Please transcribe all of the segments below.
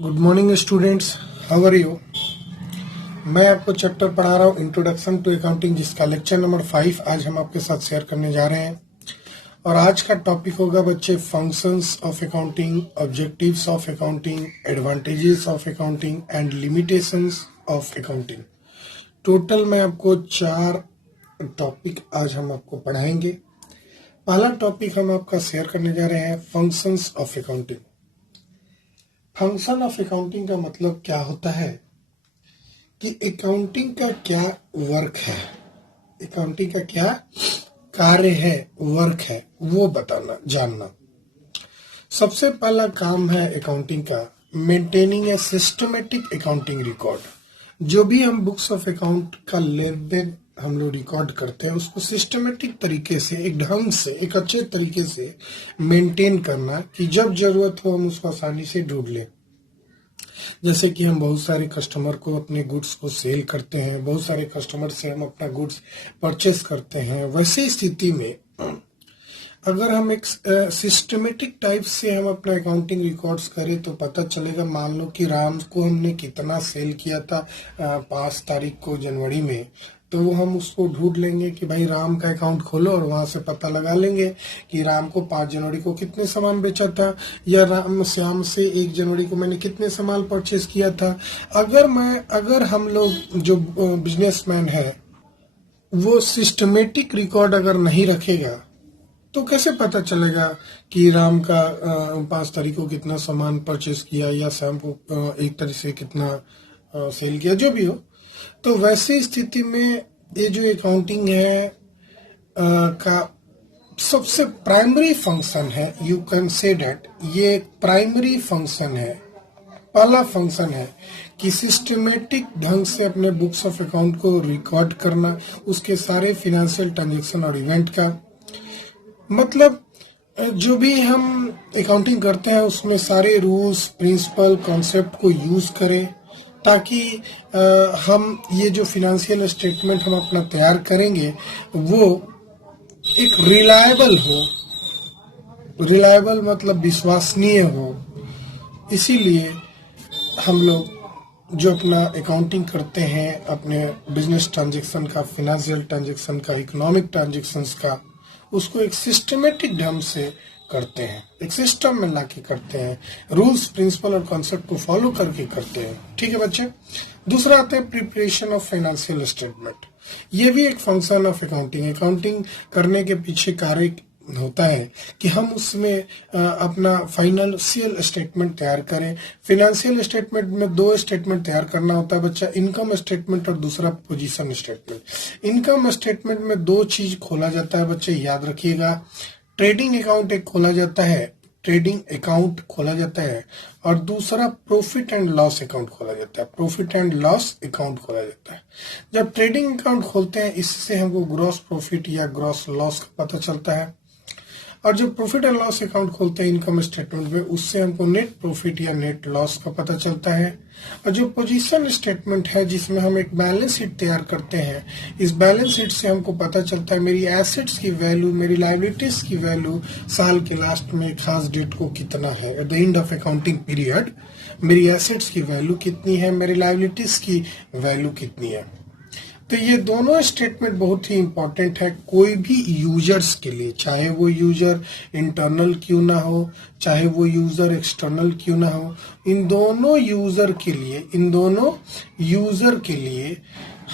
Good morning students, how are you. मैं आपको chapter पढ़ा रहा हूँ इंट्रोडक्शन टू अकाउंटिंग, जिसका लेक्चर नंबर 5 आज हम आपके साथ शेयर करने जा रहे हैं। और आज का टॉपिक होगा बच्चे functions of accounting, objectives of accounting, advantages of accounting and limitations of accounting. Total में आपको 4 टॉपिक आज हम आपको पढ़ाएंगे। पहला टॉपिक हम आपका शेयर करने जा रहे हैं functions of accounting. Function of accounting का मतलब क्या होता है कि अकाउंटिंग का क्या वर्क है, अकाउंटिंग का क्या कार्य है, वर्क है, वो बताना, जानना। सबसे पहला काम है अकाउंटिंग का maintaining a systematic accounting record. जो भी हम बुक्स ऑफ अकाउंट का लेन देन हम लोग रिकॉर्ड करते हैं उसको सिस्टमेटिक तरीके से, एक ढंग से, एक अच्छे तरीके से मेंटेन करना कि जब जरूरत हो हम उसको आसानी से ढूंढ लें। जैसे कि हम बहुत सारे कस्टमर को अपने गुड्स को सेल करते हैं, बहुत सारे कस्टमर से हम अपना गुड्स परचेस करते हैं। वैसे स्थिति में अगर हम एक सिस्टमेटिक टाइप से हम अपना अकाउंटिंग रिकॉर्ड्स करें तो पता चलेगा, मान लो कि राम को हमने कितना सेल किया था 5 तारीख को जनवरी में, तो वो हम उसको ढूंढ लेंगे कि भाई राम का अकाउंट खोलो और वहां से पता लगा लेंगे कि राम को 5 जनवरी को कितने सामान बेचा था, या राम श्याम से 1 जनवरी को मैंने कितने सामान परचेस किया था। अगर हम लोग जो बिजनेसमैन है वो सिस्टमेटिक रिकॉर्ड अगर नहीं रखेगा तो कैसे पता चलेगा कि राम का 5 तारीख को कितना सामान परचेस किया या श्याम को 1 तारीख से कितना सेल किया, जो भी हो। तो वैसे स्थिति में ये जो अकाउंटिंग है का सबसे प्राइमरी फंक्शन है, यू कैन से दैट ये प्राइमरी फंक्शन है, पहला फंक्शन है कि सिस्टमेटिक ढंग से अपने बुक्स ऑफ अकाउंट को रिकॉर्ड करना, उसके सारे फिनेंशियल ट्रांजेक्शन और इवेंट का। मतलब जो भी हम अकाउंटिंग करते हैं उसमें सारे रूल्स, प्रिंसिपल, कॉन्सेप्ट को यूज करें ताकि हम ये जो फिनेंशियल स्टेटमेंट हम अपना तैयार करेंगे वो एक रिलायबल हो। रिलायबल मतलब विश्वसनीय हो। इसीलिए हम लोग जो अपना अकाउंटिंग करते हैं, अपने बिजनेस ट्रांजैक्शन का, फिनेंशियल ट्रांजैक्शन का, इकोनॉमिक ट्रांजैक्शंस का, उसको एक सिस्टमेटिक ढंग से करते हैं, एक सिस्टम में लाके करते हैं, रूल्स, प्रिंसिपल और कॉन्सेप्ट को फॉलो करके करते हैं। ठीक है बच्चे। दूसरा आता है प्रिपरेशन ऑफ फाइनेंशियल स्टेटमेंट। ये भी एक फंक्शन ऑफ अकाउंटिंग। अकाउंटिंग करने के पीछे कार्य होता है कि हम उसमें अपना फाइनेंशियल स्टेटमेंट तैयार करें। फाइनेंशियल स्टेटमेंट में 2 स्टेटमेंट तैयार करना होता है बच्चा, इनकम स्टेटमेंट और दूसरा पोजीशन स्टेटमेंट। इनकम स्टेटमेंट में 2 चीज खोला जाता है बच्चे, याद रखिएगा। ट्रेडिंग अकाउंट एक खोला जाता है, ट्रेडिंग अकाउंट खोला जाता है, और दूसरा प्रॉफिट एंड लॉस अकाउंट खोला जाता है, प्रॉफिट एंड लॉस अकाउंट खोला जाता है। जब ट्रेडिंग अकाउंट खोलते हैं इससे हमको ग्रॉस प्रॉफिट या ग्रॉस लॉस का पता चलता है, और जब प्रॉफिट एंड लॉस अकाउंट खोलते हैं इनकम स्टेटमेंट में उससे हमको नेट प्रॉफिट या नेट लॉस का पता चलता है। और जो पोजीशन स्टेटमेंट है जिसमें हम एक बैलेंस शीट तैयार करते हैं, इस बैलेंस शीट से हमको पता चलता है मेरी एसेट्स की वैल्यू, मेरी लायबिलिटीज की वैल्यू साल के लास्ट में खास डेट को कितना है। At the end of accounting period मेरी एसेट्स की वैल्यू कितनी है, मेरी लायबिलिटीज की वैल्यू कितनी है। तो ये दोनों स्टेटमेंट बहुत ही इंपॉर्टेंट है कोई भी यूजर्स के लिए, चाहे वो यूजर इंटरनल क्यों ना हो, चाहे वो यूजर एक्सटर्नल क्यों ना हो। इन दोनों यूजर के लिए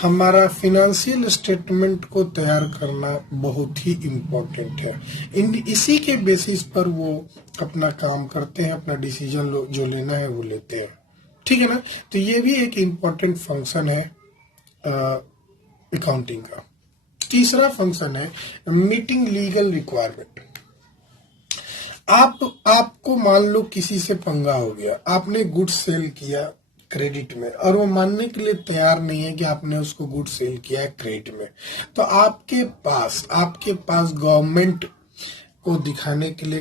हमारा फिनेंशियल स्टेटमेंट को तैयार करना बहुत ही इम्पोर्टेंट है। इसी के बेसिस पर वो अपना काम करते हैं, अपना डिसीजन जो लेना है वो लेते हैं। ठीक है ना। तो ये भी एक इम्पोर्टेंट फंक्शन है अकाउंटिंग का। तीसरा फंक्शन है मीटिंग लीगल रिक्वायरमेंट। आपको मान लो किसी से पंगा हो गया, आपने गुड सेल किया क्रेडिट में और वो मानने के लिए तैयार नहीं है कि आपने उसको गुड सेल किया है क्रेडिट में, तो आपके पास गवर्नमेंट को दिखाने के लिए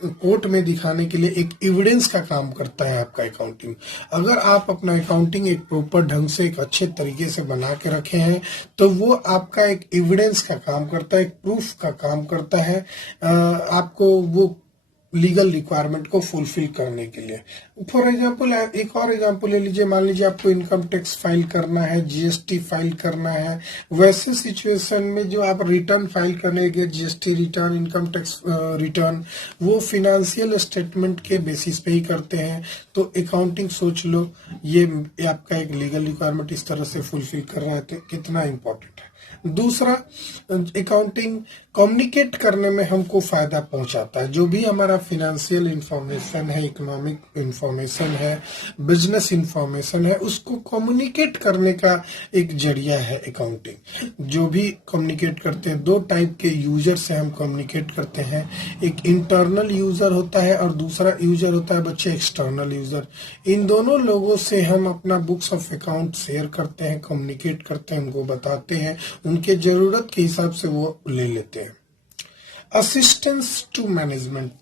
कोर्ट में दिखाने के लिए एक एविडेंस का काम करता है आपका अकाउंटिंग। अगर आप अपना अकाउंटिंग एक प्रॉपर ढंग से एक अच्छे तरीके से बना के रखे हैं तो वो आपका एक एविडेंस का काम करता है, एक प्रूफ का काम करता है आपको वो लीगल रिक्वायरमेंट को फुलफिल करने के लिए। फॉर एग्जांपल एक और एग्जांपल ले लीजिए, मान लीजिए आपको इनकम टैक्स फाइल करना है, जीएसटी फाइल करना है। वैसे सिचुएशन में जो आप रिटर्न फाइल करने के, GST return, income tax return, वो फिनेंशियल स्टेटमेंट के बेसिस पे ही करते हैं। तो अकाउंटिंग सोच लो, ये आपका एक लीगल रिक्वायरमेंट इस तरह से फुलफिल कर रहा है तो कितना इंपॉर्टेंट है। दूसरा, अकाउंटिंग कम्युनिकेट करने में हमको फायदा पहुंचाता है। जो भी हमारा फिनेंशियल इंफॉर्मेशन है, इकोनॉमिक इंफॉर्मेशन है, बिजनेस इंफॉर्मेशन है, उसको कम्युनिकेट करने का एक जरिया है अकाउंटिंग। जो भी कम्युनिकेट करते हैं, दो टाइप के यूजर से हम कम्युनिकेट करते हैं। एक इंटरनल यूजर होता है और दूसरा यूजर होता है बच्चे एक्सटर्नल यूजर। इन दोनों लोगों से हम अपना बुक्स ऑफ अकाउंट शेयर करते हैं, कम्युनिकेट करते हैं, उनको बताते हैं, उनके जरूरत के हिसाब से वो ले लेते हैं। Assistance to management,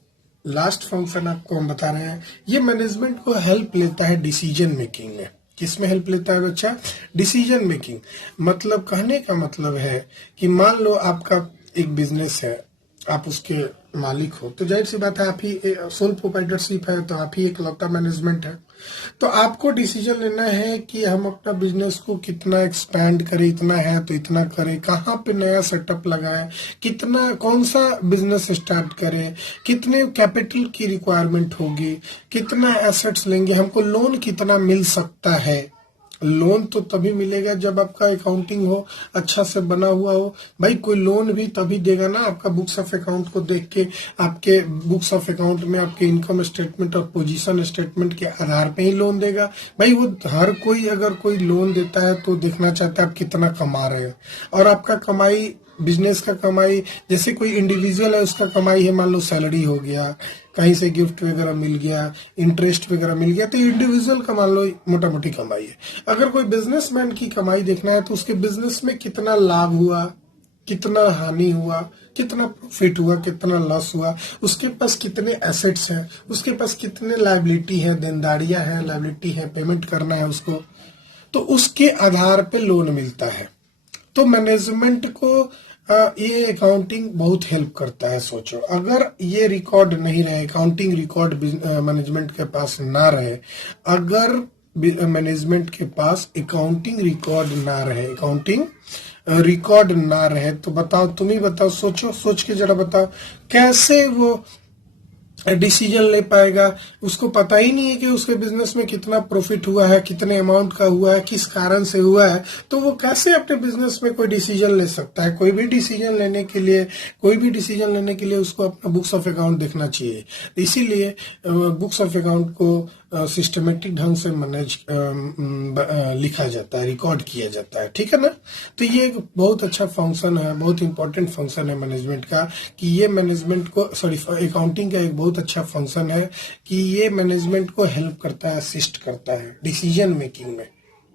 last function आपको हम बता रहे हैं। ये मैनेजमेंट को हेल्प लेता है डिसीजन मेकिंग में। किसमें हेल्प लेता है बच्चा? Decision making. मतलब कहने का मतलब है कि मान लो आपका एक बिजनेस है, आप उसके मालिक हो, तो जाहिर सी बात है आप ही सोल प्रोप्राइटरशिप है, तो आप ही एक लौता मैनेजमेंट है। तो आपको डिसीजन लेना है कि हम अपना बिजनेस को कितना एक्सपैंड करें, इतना है तो इतना करें, कहाँ पे नया सेटअप लगाएं, कितना, कौन सा बिजनेस स्टार्ट करें, कितने कैपिटल की रिक्वायरमेंट होगी, कितना एसेट्स लेंगे, हमको लोन कितना मिल सकता है। लोन तो तभी मिलेगा जब आपका अकाउंटिंग हो, अच्छा से बना हुआ हो। भाई कोई लोन भी तभी देगा ना आपका बुक्स ऑफ अकाउंट को देख के। आपके बुक्स ऑफ अकाउंट में आपके इनकम स्टेटमेंट और पोजीशन स्टेटमेंट के आधार पे ही लोन देगा। भाई वो हर कोई अगर कोई लोन देता है तो देखना चाहता है आप कितना कमा रहे हो। और आपका कमाई, बिजनेस का कमाई, जैसे कोई इंडिविजुअल है उसका कमाई है, मान लो सैलरी हो गया, कहीं से गिफ्ट वगैरह मिल गया, इंटरेस्ट वगैरह मिल गया, तो इंडिविजुअल का मान लो मोटा मोटी कमाई है। अगर कोई बिजनेसमैन की कमाई देखना है तो उसके बिजनेस में कितना लाभ हुआ, कितना हानि हुआ, कितना प्रॉफिट हुआ, कितना लॉस हुआ, उसके पास कितने एसेट्स हैं, उसके पास कितने लायबिलिटी है, देनदारियां हैं, लायबिलिटी है, पेमेंट करना है उसको, तो उसके आधार पे लोन मिलता है। तो मैनेजमेंट को ये अकाउंटिंग बहुत हेल्प करता है। सोचो अगर ये रिकॉर्ड नहीं रहे, अकाउंटिंग रिकॉर्ड मैनेजमेंट के पास ना रहे, अगर मैनेजमेंट के पास अकाउंटिंग रिकॉर्ड ना रहे, अकाउंटिंग रिकॉर्ड ना रहे, तो बताओ, तुम ही बताओ, सोचो, सोच के जरा बताओ कैसे वो डिसीजन ले पाएगा। उसको पता ही नहीं है कि उसके बिजनेस में कितना प्रॉफिट हुआ है, कितने अमाउंट का हुआ है, किस कारण से हुआ है, तो वो कैसे अपने बिजनेस में कोई डिसीजन ले सकता है। कोई भी डिसीजन लेने के लिए उसको अपना बुक्स ऑफ अकाउंट देखना चाहिए। इसीलिए बुक्स ऑफ अकाउंट को सिस्टमेटिक ढंग से लिखा जाता है, रिकॉर्ड किया जाता है, ठीक है ना। तो ये एक बहुत अच्छा फंक्शन है, बहुत इंपॉर्टेंट फंक्शन है मैनेजमेंट का, कि ये मैनेजमेंट को, सॉरी, अकाउंटिंग का एक बहुत अच्छा फंक्शन है कि ये मैनेजमेंट को हेल्प करता है, असिस्ट करता है डिसीजन मेकिंग में,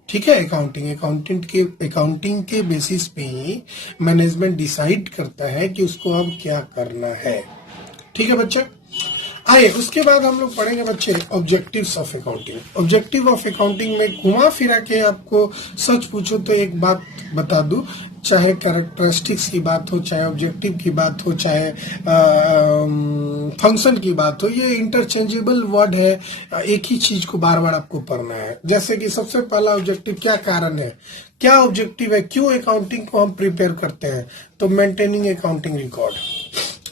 ठीक है। अकाउंटिंग के बेसिस पे ही मैनेजमेंट डिसाइड करता है कि उसको अब क्या करना है, ठीक है बच्चा। आइए उसके बाद हम लोग पढ़ेंगे बच्चे objectives of accounting. Objective of accounting में घुमा फिरा के आपको सच पूछो तो एक बात बता दूं, चाहे कैरेक्टरिस्टिक्स की बात हो, चाहे ऑब्जेक्टिव की बात हो, चाहे फंक्शन की बात हो, ये इंटरचेंजेबल वर्ड है। एक ही चीज को बार बार आपको पढ़ना है। जैसे कि सबसे पहला ऑब्जेक्टिव, क्या कारण है, क्या ऑब्जेक्टिव है, क्यों अकाउंटिंग को हम प्रिपेयर करते हैं, तो मेंटेनिंग अकाउंटिंग रिकॉर्ड।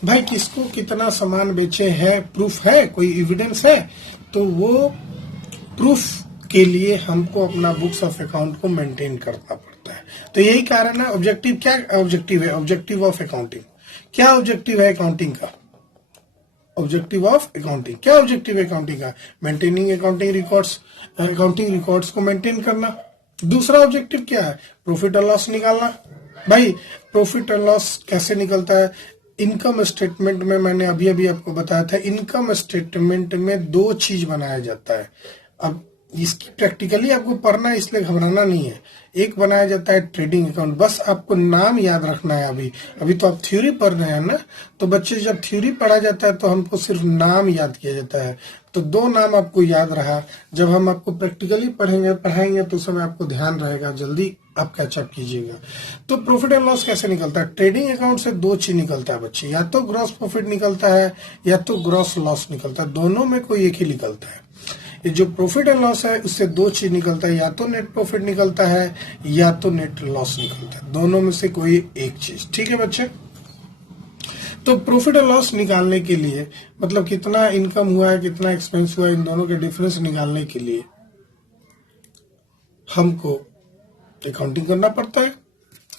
भाई किसको कितना सामान बेचे हैं, प्रूफ है, कोई एविडेंस है, तो वो प्रूफ के लिए हमको अपना बुक्स ऑफ अकाउंट को मेंटेन करना पड़ता है। तो यही कारण है। ऑब्जेक्टिव, क्या ऑब्जेक्टिव है, ऑब्जेक्टिव ऑफ अकाउंटिंग, क्या ऑब्जेक्टिव है अकाउंटिंग का, ऑब्जेक्टिव ऑफ अकाउंटिंग, क्या ऑब्जेक्टिव है अकाउंटिंग का, maintaining accounting records, accounting records को मेंटेन करना। दूसरा ऑब्जेक्टिव क्या है, प्रॉफिट और लॉस निकालना। भाई प्रॉफिट और लॉस कैसे निकलता है, इनकम स्टेटमेंट में मैंने अभी अभी आपको बताया था, इनकम स्टेटमेंट में दो चीज बनाया जाता है। अब इसकी प्रैक्टिकली आपको पढ़ना है, इसलिए घबराना नहीं है। एक बनाया जाता है ट्रेडिंग अकाउंट, बस आपको नाम याद रखना है। अभी तो आप थ्योरी पढ़ रहे हैं ना, तो बच्चे जब थ्योरी पढ़ा जाता है तो हमको सिर्फ नाम याद किया जाता है। तो 2 नाम आपको याद रहा, जब हम आपको प्रैक्टिकली पढ़ाएंगे तो उस समय आपको ध्यान रहेगा, जल्दी आप कैचअप कीजिएगा। तो प्रॉफिट एंड लॉस कैसे निकलता है? ट्रेडिंग अकाउंट से 2 चीज निकलता है बच्चे, या तो ग्रॉस प्रॉफिट निकलता है या तो ग्रॉस लॉस निकलता है, दोनों में कोई एक ही निकलता है। ये जो प्रॉफिट एंड लॉस है उससे 2 चीज निकलता है, या तो नेट प्रॉफिट निकलता है या तो नेट लॉस निकलता है, दोनों में से कोई एक चीज। ठीक है बच्चे, तो प्रॉफिट एंड लॉस निकालने के लिए मतलब कितना इनकम हुआ है कितना एक्सपेंस हुआ है, इन दोनों के डिफरेंस निकालने के लिए हमको अकाउंटिंग करना पड़ता है।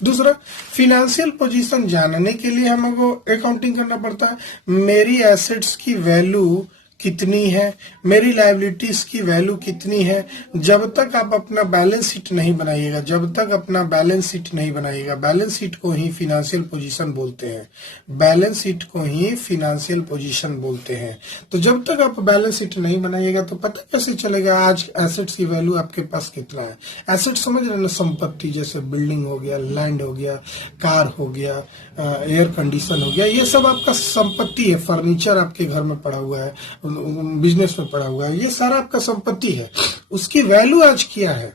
दूसरा, फिनेंशियल पोजीशन जानने के लिए हमको अकाउंटिंग करना पड़ता है। मेरी एसेट्स की वैल्यू कितनी है, मेरी लायबिलिटीज की वैल्यू कितनी है, जब तक आप अपना बैलेंस शीट नहीं बनाइएगा, जब तक अपना बैलेंस शीट नहीं बनाइएगा, बैलेंस शीट को ही फिनेंशियल पोजीशन बोलते हैं, बैलेंस शीट को ही फिनेंशियल पोजीशन बोलते हैं। तो जब तक आप बैलेंस शीट नहीं बनाइएगा तो पता कैसे चलेगा आज एसेट्स की वैल्यू आपके पास कितना है। एसेट समझ रहे ना, संपत्ति जैसे बिल्डिंग हो गया, लैंड हो गया, कार हो गया, एयर कंडीशन हो गया, ये सब आपका संपत्ति है। फर्नीचर आपके घर में पड़ा हुआ है, बिजनेस में पड़ा हुआ है, ये सारा आपका संपत्ति है। उसकी वैल्यू आज क्या है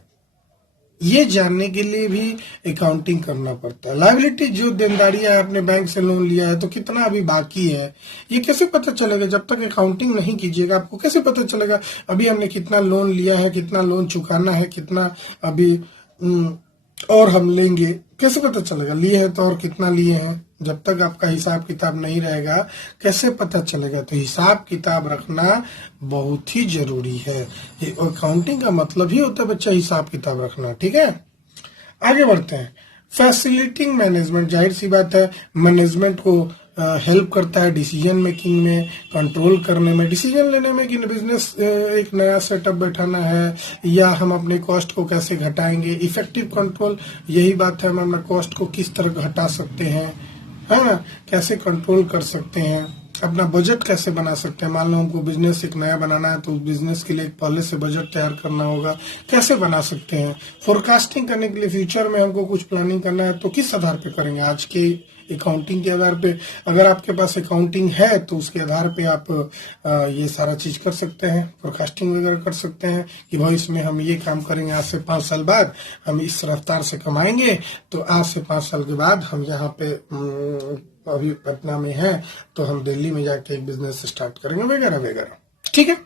ये जानने के लिए भी अकाउंटिंग करना पड़ता है। लायबिलिटी जो देनदारियां है, आपने बैंक से लोन लिया है तो कितना अभी बाकी है, ये कैसे पता चलेगा? जब तक अकाउंटिंग नहीं कीजिएगा आपको कैसे पता चलेगा अभी हमने कितना लोन लिया है, कितना लोन चुकाना है, कितना अभी और हम लेंगे, कैसे पता चलेगा? लिए हैं तो और कितना लिए हैं? जब तक आपका हिसाब किताब नहीं रहेगा कैसे पता चलेगा? तो हिसाब किताब रखना बहुत ही जरूरी है। अकाउंटिंग का मतलब ही होता है बच्चा हिसाब किताब रखना। ठीक है, आगे बढ़ते हैं। फैसिलिटिंग मैनेजमेंट, जाहिर सी बात है मैनेजमेंट को हेल्प करता है डिसीजन मेकिंग में, कंट्रोल करने में, डिसीजन लेने में कि बिजनेस एक नया सेटअप बैठाना है या हम अपने कॉस्ट को कैसे घटाएंगे। इफेक्टिव कंट्रोल, यही बात है, हम अपना कॉस्ट को किस तरह घटा सकते हैं, है ना, कैसे कंट्रोल कर सकते हैं, अपना बजट कैसे बना सकते हैं। मान लो हमको बिजनेस एक नया बनाना है तो उस बिजनेस के लिए पहले से बजट तैयार करना होगा, कैसे बना सकते हैं। फोरकास्टिंग करने के लिए फ्यूचर में हमको कुछ प्लानिंग करना है तो किस आधार पे करेंगे? आज के अकाउंटिंग के आधार पे, अगर आपके पास अकाउंटिंग है तो उसके आधार पे आप ये सारा चीज कर सकते हैं, फोरकास्टिंग वगैरह कर सकते हैं कि भविष्य में हम ये काम करेंगे, आज से 5 साल बाद हम इस रफ्तार से कमाएंगे, तो आज से 5 साल के बाद हम यहाँ पे अभी पटना में है तो हम दिल्ली में जाके एक बिजनेस स्टार्ट करेंगे वगैरह वगैरह। ठीक है,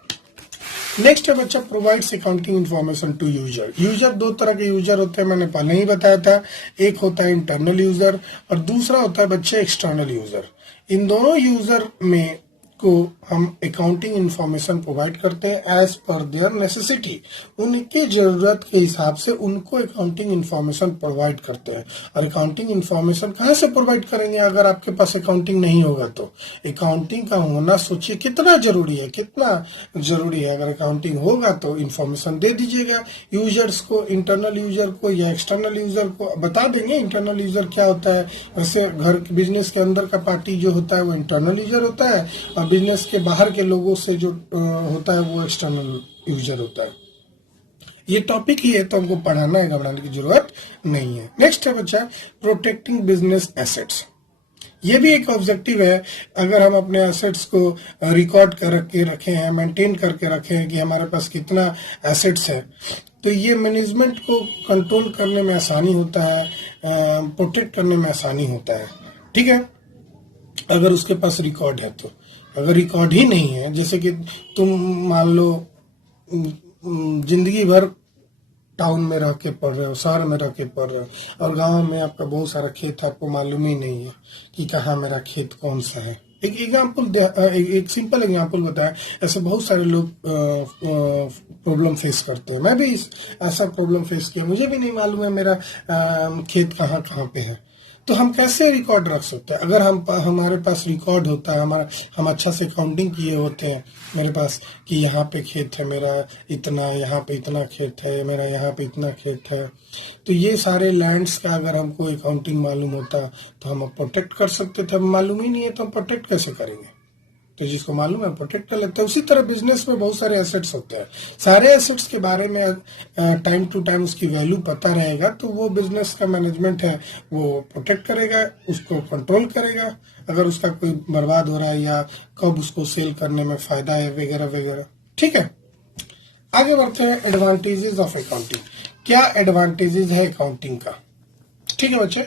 नेक्स्ट है बच्चा, provides accounting information to user. User 2 तरह के यूजर होते हैं, मैंने पहले ही बताया था। एक होता है इंटरनल यूजर और दूसरा होता है बच्चे एक्सटर्नल यूजर। इन दोनों यूजर में को हम अकाउंटिंग इन्फॉर्मेशन प्रोवाइड करते हैं एज पर देयर नेसेसिटी, उनकी जरूरत के हिसाब से उनको अकाउंटिंग इन्फॉर्मेशन प्रोवाइड करते हैं। और अकाउंटिंग इन्फॉर्मेशन कहाँ से प्रोवाइड करेंगे अगर आपके पास अकाउंटिंग नहीं होगा तो? अकाउंटिंग का होना सोचिए कितना जरूरी है, कितना जरूरी है। अगर अकाउंटिंग होगा तो इन्फॉर्मेशन दे दीजिएगा यूजर्स को, इंटरनल यूजर को या एक्सटर्नल यूजर को बता देंगे। इंटरनल यूजर क्या होता है? वैसे घर बिजनेस के अंदर का पार्टी जो होता है वो इंटरनल यूजर होता है और बिजनेस के बाहर के लोगों से जो होता है वो एक्सटर्नल यूजर होता है। ये टॉपिक ही है तो हमको पढ़ाना है, घबराने की जरूरत नहीं है। नेक्स्ट है बच्चा, प्रोटेक्टिंग बिजनेस एसेट्स। ये भी एक ऑब्जेक्टिव है। अगर हम अपने एसेट्स को रिकॉर्ड करके रखे हैं, मेंटेन करके रखे हैं कि हमारे पास कितना एसेट्स है, तो ये मैनेजमेंट को कंट्रोल करने में आसानी होता है, प्रोटेक्ट करने में आसानी होता है। ठीक है, अगर उसके पास रिकॉर्ड है तो। अगर रिकॉर्ड ही नहीं है, जैसे कि तुम मान लो जिंदगी भर टाउन में रह के पढ़ रहे हो, शहर में रह के पढ़ रहे हो और गांव में आपका बहुत सारा खेत आपको मालूम ही नहीं है कि कहाँ मेरा खेत कौन सा है। एक एग्जाम्पल, एक सिंपल एग्जाम्पल बताया, ऐसे बहुत सारे लोग प्रॉब्लम फेस करते हैं। मैं भी ऐसा प्रॉब्लम फेस किया, मुझे भी नहीं मालूम है मेरा खेत कहाँ कहाँ पे है। तो हम कैसे रिकॉर्ड रख सकते हैं? अगर हमारे पास रिकॉर्ड होता है, हम अच्छा से काउंटिंग किए होते हैं मेरे पास कि यहाँ पे खेत है मेरा इतना, यहाँ पे इतना खेत है मेरा, यहाँ पे इतना खेत है, तो ये सारे लैंड्स का अगर हमको अकाउंटिंग मालूम होता तो हम प्रोटेक्ट कर सकते थे। अब मालूम ही नहीं है तो हम प्रोटेक्ट कैसे करेंगे? तो जिसको मालूम है प्रोटेक्ट कर लेते हैं। उसी तरह बिजनेस में बहुत सारे एसेट्स होते हैं, सारे एसेट्स के बारे में टाइम टू टाइम उसकी वैल्यू पता रहेगा तो वो बिजनेस का मैनेजमेंट है वो प्रोटेक्ट करेगा, उसको कंट्रोल करेगा अगर उसका कोई बर्बाद हो रहा है या कब उसको सेल करने में फायदा है वगैरह वगैरह। ठीक है, आगे बढ़ते हैं। एडवांटेजेस ऑफ अकाउंटिंग, क्या एडवांटेजेस है अकाउंटिंग का? ठीक है बच्चे,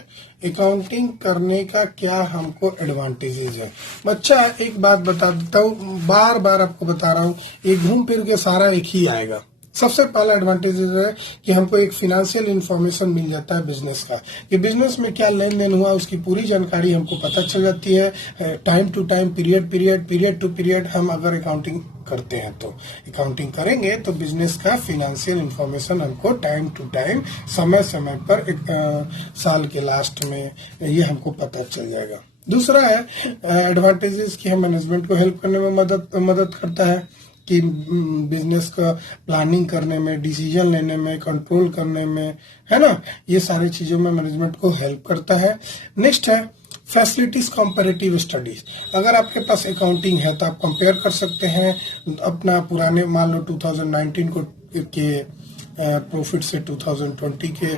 अकाउंटिंग करने का क्या हमको एडवांटेजेस है? बच्चा एक बात बता देता हूँ, बार बार आपको बता रहा हूँ, ये घूम फिर के सारा एक ही आएगा। सबसे पहला एडवांटेज है कि हमको एक फिनेंशियल इंफॉर्मेशन मिल जाता है बिजनेस का, कि बिजनेस में क्या लेन देन हुआ उसकी पूरी जानकारी हमको पता चल जाती है time to time, period to period. हम अगर अकाउंटिंग करते हैं तो अकाउंटिंग करेंगे तो बिजनेस का फिनेंशियल इंफॉर्मेशन हमको टाइम टू टाइम, समय समय पर साल के लास्ट में ये हमको पता चल जाएगा। दूसरा है एडवांटेजेस कि हम मैनेजमेंट को हेल्प करने में मदद करता है, कि बिजनेस का प्लानिंग करने में, डिसीजन लेने में, कंट्रोल करने में, है ना, ये सारी चीजों में मैनेजमेंट को हेल्प करता है। नेक्स्ट है फैसिलिटीज कंपैरेटिव स्टडीज। अगर आपके पास अकाउंटिंग है तो आप कंपेयर कर सकते हैं अपना पुराने, मान लो 2019 को के प्रॉफिट से 2020 के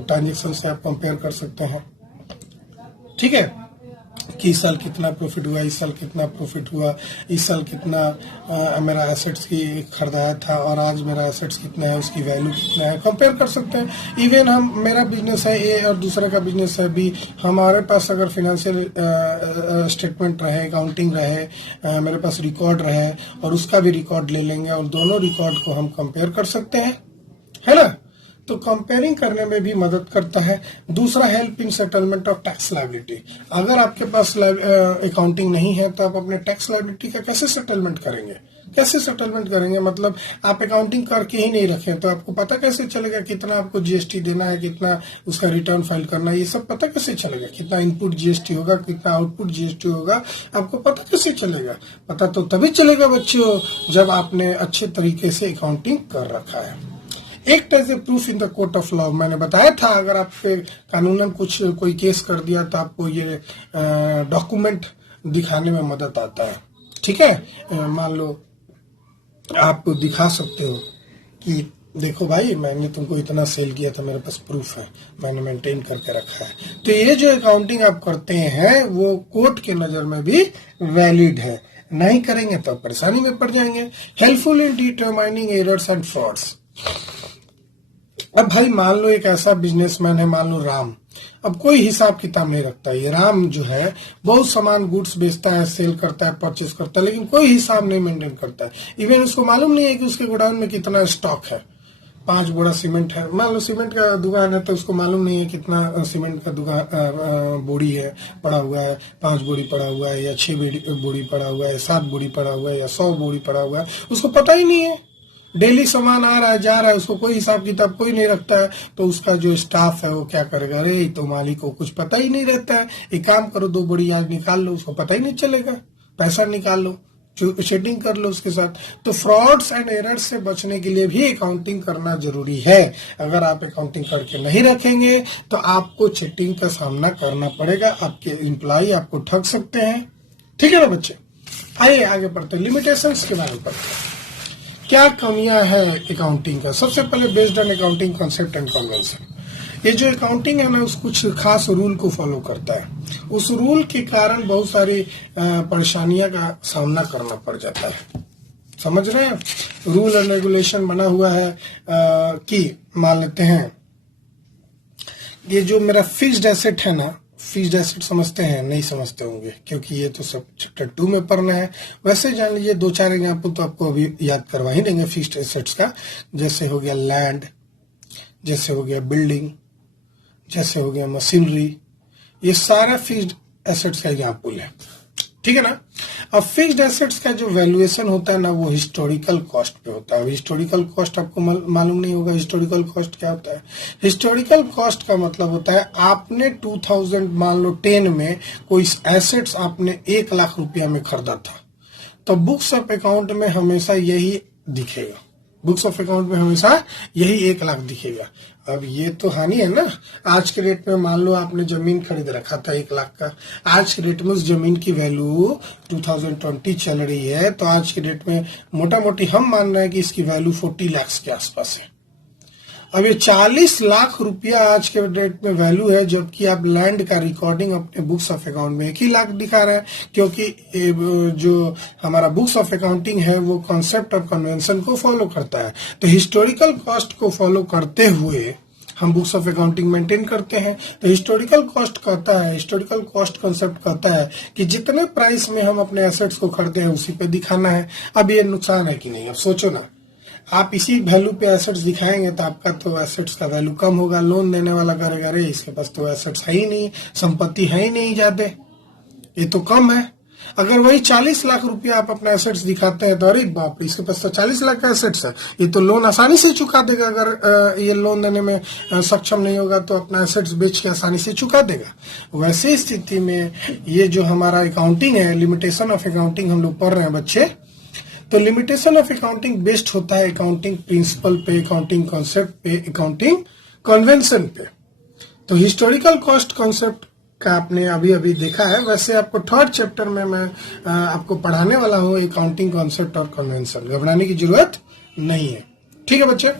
ट्रांजेक्शन से आप कंपेयर कर सकते हैं। ठीक है, कि इस साल कितना प्रॉफिट हुआ, इस साल कितना प्रॉफिट हुआ, इस साल कितना मेरा एसेट्स की खरीदाया था और आज मेरा एसेट्स कितना है, उसकी वैल्यू कितना है, कंपेयर कर सकते हैं। इवन हम, मेरा बिजनेस है ए और दूसरे का बिजनेस है बी, हमारे पास अगर फाइनेंशियल स्टेटमेंट रहे, अकाउंटिंग रहे, मेरे पास रिकॉर्ड रहे और उसका भी रिकॉर्ड ले लेंगे और दोनों रिकॉर्ड को हम कंपेयर कर सकते हैं, है ना। तो कंपेयरिंग करने में भी मदद करता है। दूसरा, help in settlement of tax liability. अगर आपके पास अकाउंटिंग नहीं है तो आप अपने टैक्स लायबिलिटी का कैसे सेटलमेंट करेंगे? कैसे सेटलमेंट करेंगे? मतलब आप अकाउंटिंग करके ही नहीं रखें तो आपको पता कैसे चलेगा कितना आपको जीएसटी देना है, कितना उसका रिटर्न फाइल करना है, ये सब पता कैसे चलेगा? कितना इनपुट जीएसटी होगा, कितना आउटपुट जीएसटी होगा, आपको पता कैसे चलेगा? पता तो तभी चलेगा बच्चों जब आपने अच्छे तरीके से अकाउंटिंग कर रखा है। Act as a proof in the court of law, मैंने बताया था अगर आपके कानूनन कुछ कोई केस कर दिया तो आपको ये डॉक्यूमेंट दिखाने में मदद आता है। ठीक है, मान लो आप दिखा सकते हो कि देखो भाई मैंने तुमको इतना सेल किया था, मेरे पास प्रूफ है, मैंने मेंटेन करके रखा है। तो ये जो अकाउंटिंग आप करते हैं वो कोर्ट के नजर में भी वैलिड है। नहीं करेंगे तो परेशानी में पड़ जाएंगे। Helpful in determining errors and frauds. अब भाई मान लो एक ऐसा बिजनेसमैन है, मान लो राम, अब कोई हिसाब किताब नहीं रखता। ये राम जो है बहुत सामान गुड्स बेचता है, सेल करता है, परचेस करता है, लेकिन कोई हिसाब नहीं मेंटेन करता है। इवन उसको मालूम नहीं है कि उसके गोडाउन में कितना स्टॉक है। 5 बोरा सीमेंट है, मान लो सीमेंट का दुकान है तो उसको मालूम नहीं है कितना सीमेंट का दुकान बोरी है पड़ा हुआ है, 5 बोरी पड़ा हुआ है या 6 बोरी पड़ा हुआ है, 7 बोरी पड़ा हुआ है या 100 बोरी पड़ा हुआ है, उसको पता ही नहीं है। डेली सामान आ रहा है जा रहा है, उसको कोई हिसाब किताब कोई नहीं रखता है। तो उसका जो स्टाफ है वो क्या करेगा, अरे तो मालिक को कुछ पता ही नहीं रहता है, एक काम करो 2 बोरी आज निकाल लो, उसको पता ही नहीं चलेगा, पैसा निकाल लो, चीटिंग कर लो उसके साथ। तो फ्रॉड्स एंड एरर्स से बचने के लिए भी अकाउंटिंग करना जरूरी है। अगर आप अकाउंटिंग करके नहीं रखेंगे तो आपको चीटिंग का सामना करना पड़ेगा, आपके एम्प्लॉय आपको ठग सकते हैं। ठीक है ना बच्चे, आइए आगे बढ़ते हैं, लिमिटेशंस के बारे में पढ़ते हैं। क्या कमियां है अकाउंटिंग का? सबसे पहले based on accounting concept and convention. ये जो अकाउंटिंग है ना उस कुछ खास रूल को फॉलो करता है। उस रूल के कारण बहुत सारी परेशानियां का सामना करना पड़ जाता है। समझ रहे हैं? रूल एंड रेगुलेशन बना हुआ है कि मान लेते हैं ये जो मेरा फिक्स्ड एसेट है ना, फिक्स्ड एसेट समझते हैं? नहीं समझते होंगे क्योंकि ये तो सब चैप्टर 2 में पढ़ना है। वैसे जान लीजिए 2-4 एग्जाम्पल तो आपको अभी याद करवा ही देंगे फिक्स्ड एसेट्स का। जैसे हो गया लैंड, जैसे हो गया बिल्डिंग, जैसे हो गया मशीनरी, ये सारा फिक्स्ड एसेट्स का एग्जाम्पल है। ठीक है ना। अब फिक्स्ड एसेट्स का जो वैल्यूएशन होता है ना वो हिस्टोरिकल कॉस्ट पे होता है। हिस्टोरिकल कॉस्ट आपको मालूम नहीं होगा हिस्टोरिकल कॉस्ट क्या होता है। हिस्टोरिकल कॉस्ट का मतलब होता है आपने 2000 मान लो 10 में कोई एसेट्स आपने 1 लाख रुपया में खरीदा था तो बुक्स ऑफ अकाउंट में हमेशा यही दिखेगा। बुक्स ऑफ अकाउंट में हमेशा यही 1 लाख दिखेगा। अब ये तो हानि है ना। आज के रेट में मान लो आपने जमीन खरीद रखा था 1 लाख का, आज के रेट में उस जमीन की वैल्यू 2020 चल रही है, तो आज के रेट में मोटा मोटी हम मान रहे हैं कि इसकी वैल्यू 40 लाख के आसपास है। अब ये 40 लाख रुपया आज के डेट में वैल्यू है, जबकि आप लैंड का रिकॉर्डिंग अपने बुक्स ऑफ अकाउंट में 1 ही लाख दिखा रहे हैं, क्योंकि जो हमारा बुक्स ऑफ अकाउंटिंग है वो कॉन्सेप्ट ऑफ कन्वेंशन को फॉलो करता है। तो हिस्टोरिकल कॉस्ट को फॉलो करते हुए हम बुक्स ऑफ अकाउंटिंग मेंटेन करते हैं। तो हिस्टोरिकल कॉस्ट कहता है, हिस्टोरिकल कॉस्ट कॉन्सेप्ट कहता है कि जितने प्राइस में हम अपने एसेट्स को खरीदे हैं उसी पे दिखाना है। अब ये नुकसान है कि नहीं, अब सोचो ना, आप इसी वैल्यू पे एसेट्स दिखाएंगे तो आपका तो एसेट्स का वैल्यू कम होगा। लोन देने वाला करेगा अरे इसके पास तो एसेट्स है ही नहीं, संपत्ति है ही नहीं ज्यादा, ये तो कम है। अगर वही 40 लाख रुपया आप अपना एसेट्स दिखाते हैं तो अरे बाप रे इसके पास तो 40 लाख का एसेट्स है, ये तो लोन आसानी से चुका देगा। अगर ये लोन देने में सक्षम नहीं होगा तो अपना एसेट्स बेच के आसानी से चुका देगा। वैसे स्थिति में ये जो हमारा अकाउंटिंग है, लिमिटेशन ऑफ अकाउंटिंग हम लोग पढ़ रहे हैं बच्चे, तो लिमिटेशन ऑफ अकाउंटिंग बेस्ड होता है अकाउंटिंग प्रिंसिपल पे, अकाउंटिंग कॉन्सेप्ट पे, अकाउंटिंग कन्वेंशन पे। तो हिस्टोरिकल कॉस्ट कॉन्सेप्ट का आपने अभी अभी देखा है। वैसे आपको 3rd चैप्टर में मैं आपको पढ़ाने वाला हूँ अकाउंटिंग कॉन्सेप्ट और कन्वेंशन, घबराने की जरूरत नहीं है। ठीक है बच्चे।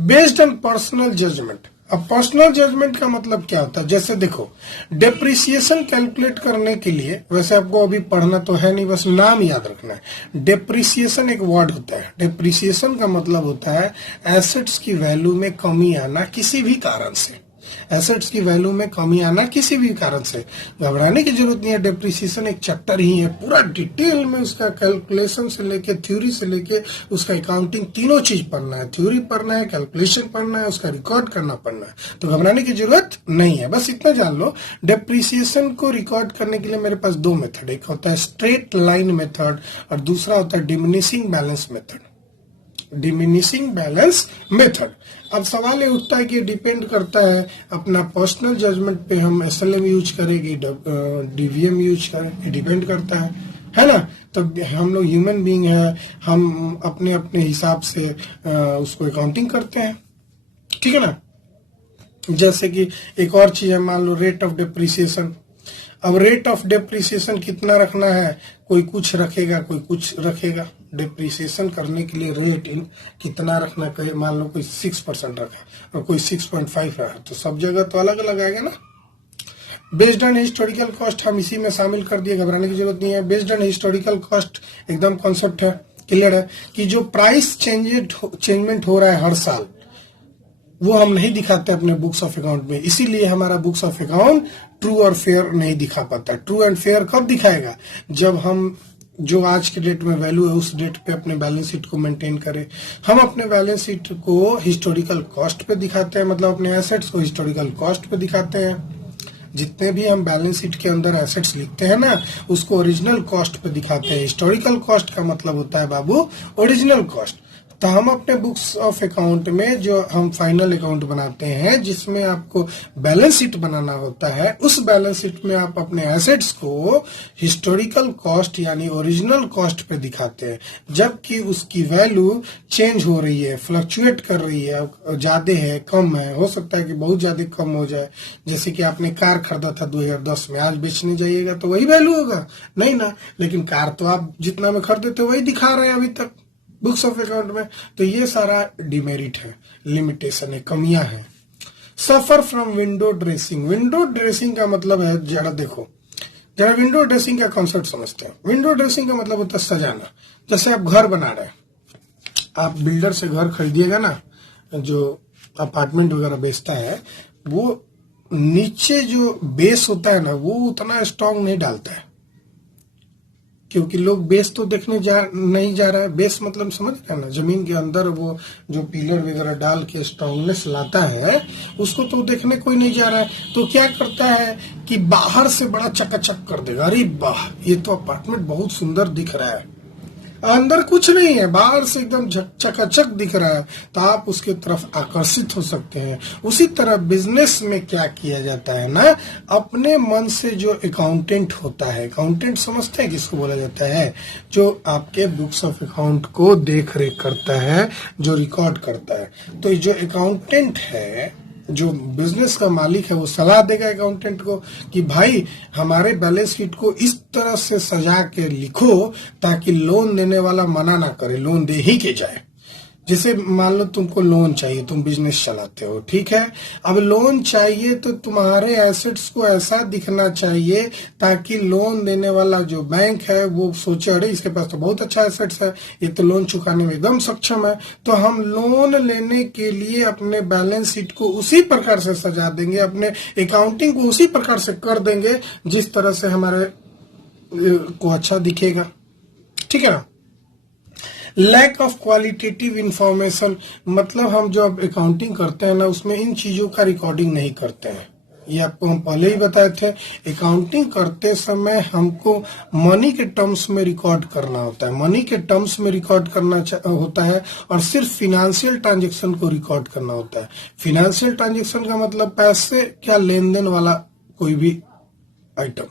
Based on personal judgement. अब पर्सनल जजमेंट का मतलब क्या होता है, जैसे देखो डेप्रिसिएशन कैलकुलेट करने के लिए, वैसे आपको अभी पढ़ना तो है नहीं, बस नाम याद रखना है। डेप्रिसिएशन एक वर्ड होता है। डेप्रिसिएशन का मतलब होता है एसेट्स की वैल्यू में कमी आना किसी भी कारण से, एसेट्स की वैल्यू में कमी आना किसी भी कारण से। घबराने की जरूरत नहीं है, डेप्रिसिएशन एक चैप्टर ही है, पूरा डिटेल में उसका कैलकुलेशन से लेके थ्योरी से लेके उसका अकाउंटिंग तीनों चीज पढ़ना है। थ्योरी पढ़ना है, कैलकुलेशन पढ़ना है, उसका रिकॉर्ड करना पड़ना है। तो घबराने की जरूरत नहीं है, बस इतना जान लो। डेप्रिसिएशन को रिकॉर्ड करने के लिए मेरे पास 2 मेथड, एक होता है स्ट्रेट लाइन मेथड और दूसरा होता है diminishing balance method. Diminishing balance method. अब सवाल ये उठता है कि डिपेंड करता है अपना पर्सनल जजमेंट पे, हम एसएलएम यूज करेंगे, डीवीएम यूज करेंगे, डिपेंड करता है ना। तो हम लोग ह्यूमन बीइंग है, हम अपने अपने हिसाब से उसको अकाउंटिंग करते हैं। ठीक है ना। जैसे कि एक और चीज है, मान लो रेट ऑफ डेप्रिसिएशन। अब रेट ऑफ डेप्रिसिएशन कितना रखना है, कोई कुछ रखेगा कोई कुछ रखेगा। डेप्रिसिएशन करने के लिए रेट कितना रखना, कहे मान लो कोई 6% रखा और कोई 6.5 रखा, तो सब जगह तो अलग अलग आएगा ना। बेस्ड ऑन हिस्टोरिकल कॉस्ट हम इसी में शामिल कर दिए, घबराने की जरूरत नहीं है। बेस्ड ऑन हिस्टोरिकल कॉस्ट एकदम कॉन्सेप्ट है, क्लियर है कि जो प्राइस चेंजमेंट हो रहा है हर साल, वो हम नहीं दिखाते अपने बुक्स ऑफ अकाउंट में। इसीलिए हमारा बुक्स ऑफ अकाउंट ट्रू और फेयर नहीं दिखा पाता। ट्रू एंड फेयर कब दिखाएगा, जब हम जो आज के डेट में वैल्यू है उस डेट पे अपने बैलेंस शीट को मेंटेन करें। हम अपने बैलेंस शीट को हिस्टोरिकल कॉस्ट पे दिखाते हैं, मतलब अपने एसेट्स को हिस्टोरिकल कॉस्ट पे दिखाते हैं। जितने भी हम बैलेंस शीट के अंदर एसेट्स लिखते हैं ना, उसको ओरिजिनल कॉस्ट पे दिखाते हैं। हिस्टोरिकल कॉस्ट का मतलब होता है बाबू ओरिजिनल कॉस्ट। तो हम अपने बुक्स ऑफ अकाउंट में जो हम फाइनल अकाउंट बनाते हैं, जिसमें आपको बैलेंस शीट बनाना होता है, उस बैलेंस शीट में आप अपने एसेट्स को हिस्टोरिकल कॉस्ट यानी ओरिजिनल कॉस्ट पे दिखाते हैं, जबकि उसकी वैल्यू चेंज हो रही है, फ्लक्चुएट कर रही है, ज्यादा है कम है, हो सकता है कि बहुत ज्यादा कम हो जाए। जैसे कि आपने कार खरीदा था 2010 में, आज बेचने जाइएगा तो वही वैल्यू होगा नहीं ना, लेकिन कार तो आप जितना में खरीदे थे वही दिखा रहे हैं अभी तक बुक्स ऑफ अकाउंट में। तो ये सारा डिमेरिट है, लिमिटेशन है, कमियां हैं। Suffer from window dressing. Window dressing का मतलब है, जरा देखो, जरा विंडो ड्रेसिंग का कॉन्सेप्ट समझते हैं। विंडो ड्रेसिंग का मतलब होता है सजाना। जैसे आप घर बना रहे हैं, आप बिल्डर से घर खरीदिएगा ना, जो अपार्टमेंट वगैरह बेचता है, वो नीचे जो बेस होता है ना, वो उतना स्ट्रांग नहीं डालता है, क्योंकि लोग बेस तो देखने नहीं जा रहा है। बेस मतलब समझ रहे ना, जमीन के अंदर वो जो पिलर वगैरह डाल के स्ट्रांगनेस लाता है, उसको तो देखने कोई नहीं जा रहा है। तो क्या करता है कि बाहर से बड़ा चकाचक कर देगा, अरे वाह ये तो अपार्टमेंट बहुत सुंदर दिख रहा है। अंदर कुछ नहीं है, बाहर से एकदम चकाचक दिख रहा है, तो आप उसके तरफ आकर्षित हो सकते हैं। उसी तरह बिजनेस में क्या किया जाता है ना, अपने मन से जो अकाउंटेंट होता है, अकाउंटेंट समझते हैं किसको बोला जाता है, जो आपके बुक्स ऑफ अकाउंट को देख रेख करता है, जो रिकॉर्ड करता है। तो जो अकाउंटेंट है, जो बिजनेस का मालिक है, वो सलाह देगा अकाउंटेंट को कि भाई हमारे बैलेंस शीट को इस तरह से सजा के लिखो ताकि लोन देने वाला मना ना करे, लोन दे ही के जाए। जैसे मान लो तुमको लोन चाहिए, तुम बिजनेस चलाते हो, ठीक है। अब लोन चाहिए तो तुम्हारे एसेट्स को ऐसा दिखना चाहिए ताकि लोन देने वाला जो बैंक है वो सोचे अरे इसके पास तो बहुत अच्छा एसेट्स है, ये तो लोन चुकाने में एकदम सक्षम है। तो हम लोन लेने के लिए अपने बैलेंस शीट को उसी प्रकार से सजा देंगे, अपने अकाउंटिंग को उसी प्रकार से कर देंगे जिस तरह से हमारे को अच्छा दिखेगा, ठीक है ना। लैक ऑफ क्वालिटेटिव इंफॉर्मेशन, मतलब हम जो अकाउंटिंग करते हैं ना, उसमें इन चीजों का रिकॉर्डिंग नहीं करते हैं। ये आपको हम पहले ही बताए थे। अकाउंटिंग करते समय हमको मनी के टर्म्स में रिकॉर्ड करना होता है, मनी के टर्म्स में रिकॉर्ड करना होता है, और सिर्फ फिनेंशियल ट्रांजेक्शन को रिकॉर्ड करना होता है। फिनेंशियल ट्रांजेक्शन का मतलब पैसे क्या लेन देन वाला कोई भी आइटम,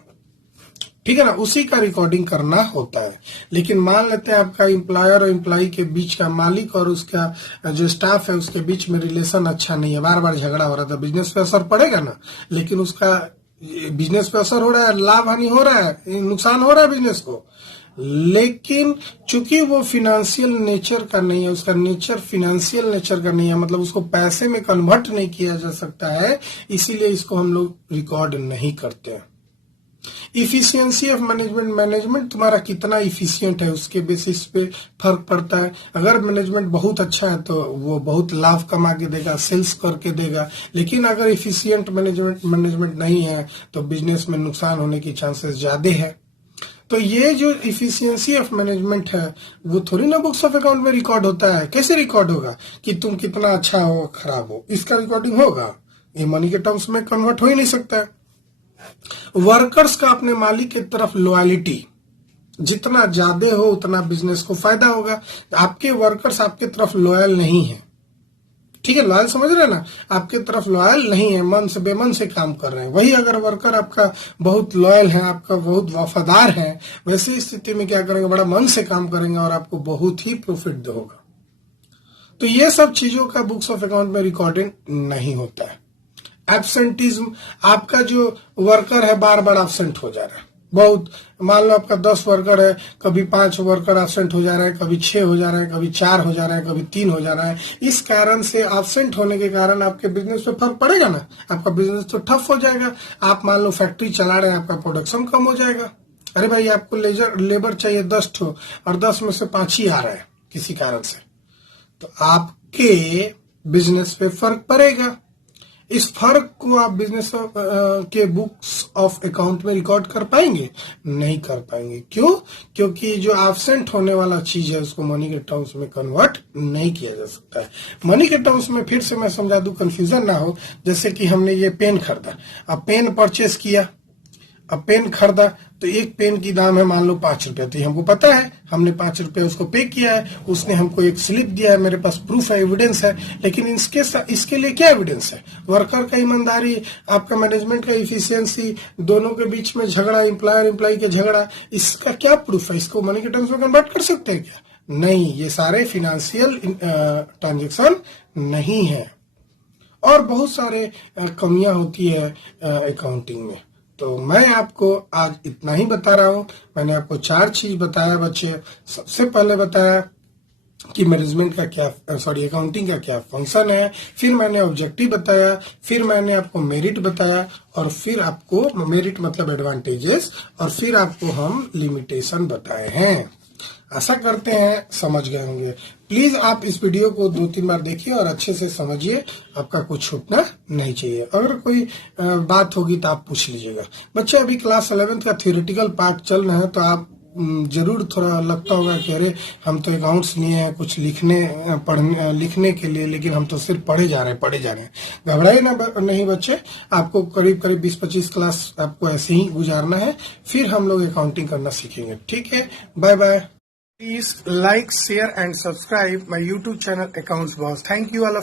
ठीक है ना, उसी का रिकॉर्डिंग करना होता है। लेकिन मान लेते हैं आपका एम्प्लॉयर और एम्प्लॉई के बीच का, मालिक और उसका जो स्टाफ है उसके बीच में रिलेशन अच्छा नहीं है, बार बार झगड़ा हो रहा था, बिजनेस पे असर पड़ेगा ना। लेकिन उसका बिजनेस पे असर हो रहा है, लाभ हानि हो रहा है, नुकसान हो रहा है बिजनेस को, लेकिन चूंकि वो फिनेंशियल नेचर का नहीं है, उसका नेचर फिनेंशियल नेचर का नहीं है, मतलब उसको पैसे में कन्वर्ट नहीं किया जा सकता है, इसीलिए इसको हम लोग रिकॉर्ड नहीं करते हैं। इफिशियंसी ऑफ मैनेजमेंट, मैनेजमेंट तुम्हारा कितना इफिशियंट है उसके बेसिस पे फर्क पड़ता है। अगर मैनेजमेंट बहुत अच्छा है तो वो बहुत लाभ कमा के देगा, सेल्स करके देगा। लेकिन अगर इफिशियंट मैनेजमेंट नहीं है तो बिजनेस में नुकसान होने की चांसेस ज्यादा है। तो ये जो इफिशियंसी ऑफ मैनेजमेंट है वो थोड़ी ना बुक्स ऑफ अकाउंट में रिकॉर्ड होता है। कैसे रिकॉर्ड होगा कि तुम कितना अच्छा हो खराब हो, इसका रिकॉर्डिंग होगा, ये मनी के टर्म्स में कन्वर्ट हो ही नहीं सकता है। वर्कर्स का अपने मालिक की तरफ लॉयलिटी जितना ज्यादा हो उतना बिजनेस को फायदा होगा। आपके वर्कर्स आपके तरफ लॉयल नहीं है, ठीक है, लॉयल समझ रहे हैं ना, आपके तरफ लॉयल नहीं है, मन से बेमन से काम कर रहे हैं। वही अगर वर्कर आपका बहुत लॉयल है, आपका बहुत वफादार है, वैसी स्थिति में क्या करेंगे, बड़ा मन से काम करेंगे और आपको बहुत ही प्रॉफिट होगा। तो ये सब चीजों का बुक्स ऑफ अकाउंट में रिकॉर्डिंग नहीं होता है। एब्सेंटिज्म, आपका जो वर्कर है बार बार एब्सेंट हो जा रहा है, बहुत, मान लो आपका 10 वर्कर है, कभी 5 वर्कर एब्सेंट हो जा रहा है, कभी 6 हो जा रहा है, कभी 4 हो जा रहा है, कभी 3 हो जा रहा है। इस कारण से एब्सेंट होने के कारण आपके बिजनेस पे फर्क पड़ेगा ना, आपका बिजनेस तो ठप हो जाएगा। आप मान लो फैक्ट्री चला रहे हैं, आपका प्रोडक्शन कम हो जाएगा। अरे भाई आपको लेबर चाहिए 10 ठो और 10 में से 5 ही आ रहा है किसी कारण से, तो आपके बिजनेस पे फर्क पड़ेगा। इस फर्क को आप बिजनेस के बुक्स ऑफ अकाउंट में रिकॉर्ड कर पाएंगे? नहीं कर पाएंगे। क्यों? क्योंकि जो एब्सेंट होने वाला चीज है उसको मनी के टर्म्स में कन्वर्ट नहीं किया जा सकता है। मनी के टर्म्स में फिर से मैं समझा दूं, कंफ्यूजन ना हो। जैसे कि हमने ये पेन खरीदा, अब पेन परचेस किया, अब पेन खरीदा तो एक पेन की दाम है मान लो 5 रुपया, तो हमको पता है, हमने 5 रुपया उसको पे किया है, उसने हमको एक स्लिप दिया है, मेरे पास प्रूफ है, एविडेंस है। लेकिन इसके लिए क्या एविडेंस है? वर्कर का ईमानदारी, आपका मैनेजमेंट का इफिशियंसी, दोनों के बीच में झगड़ा, एम्प्लॉयर एम्प्लॉय के झगड़ा, इसका क्या प्रूफ है? इसको मनी के टर्म्स में कन्वर्ट कर सकते हैं क्या? नहीं, ये सारे फिनेंशियल ट्रांजेक्शन नहीं है। और बहुत सारे कमियां होती है अकाउंटिंग में। तो मैं आपको आज इतना ही बता रहा हूं। मैंने आपको 4 चीज बताया बच्चे। सबसे पहले बताया कि मैनेजमेंट का क्या, अकाउंटिंग का क्या फंक्शन है, फिर मैंने ऑब्जेक्टिव बताया, फिर मैंने आपको मेरिट बताया, और फिर आपको मेरिट मतलब एडवांटेजेस, और फिर आपको हम लिमिटेशन बताए हैं। आशा करते हैं समझ गए होंगे। प्लीज आप इस वीडियो को 2-3 बार देखिए और अच्छे से समझिए, आपका कुछ छूटना नहीं चाहिए। अगर कोई बात होगी तो आप पूछ लीजिएगा। बच्चे अभी क्लास 11th का थियोरेटिकल पार्ट चल रहा है, तो आप जरूर थोड़ा लगता होगा कि अरे हम तो अकाउंट्स लिए हैं कुछ लिखने के लिए, लेकिन हम तो सिर्फ पढ़े जा रहे हैं। घबराइए नहीं बच्चे, आपको करीब 20-25 क्लास आपको ऐसे ही गुजारना है, फिर हम लोग अकाउंटिंग करना सीखेंगे। ठीक है, bye bye. Please like, share and subscribe my YouTube channel Accounts Boss. Thank you all of